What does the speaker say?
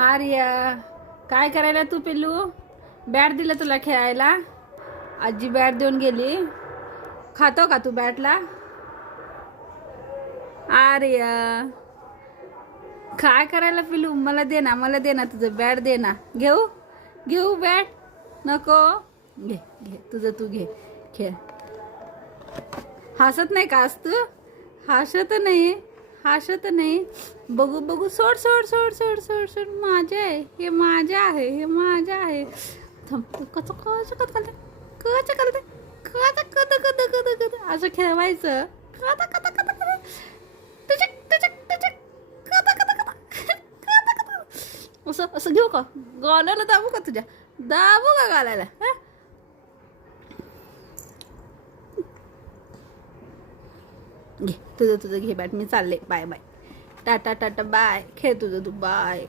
आर्या, काय करायला तू पिल्लू? बॅट दिलं तुला खेळायला? आजी बॅट देऊन गेली. खातो का तू बॅटला? आर्या, काय करायला पिल्लू? मला दे ना, मला दे ना, तुझं बॅट दे ना. घेऊ घेऊ बॅट? नको. घे घे, तुझं तू घे, खेळ. हसत नाही का आज तू? हसत नाही, हसत नाही. बघू बघू, सोड सोड सोड सोड सोड सोड. माझे आहे हे, माझे आहे हे, माझे आहे. थांब, तू कसं कसं कत करते, कसं करते, कसं कत कत कत कत असं खेळवायचं. कत कत कत कत टचक टचक टचक कत कत कत कत कत. असं असं घेऊ का? गालाला दाबू का तुझ्या? दाबू का गालाला? हा, घे तुझं तुझं घे बॅट. मी चालले. Bye bye, tata tata bye. खेळ तुझं तू. बाय.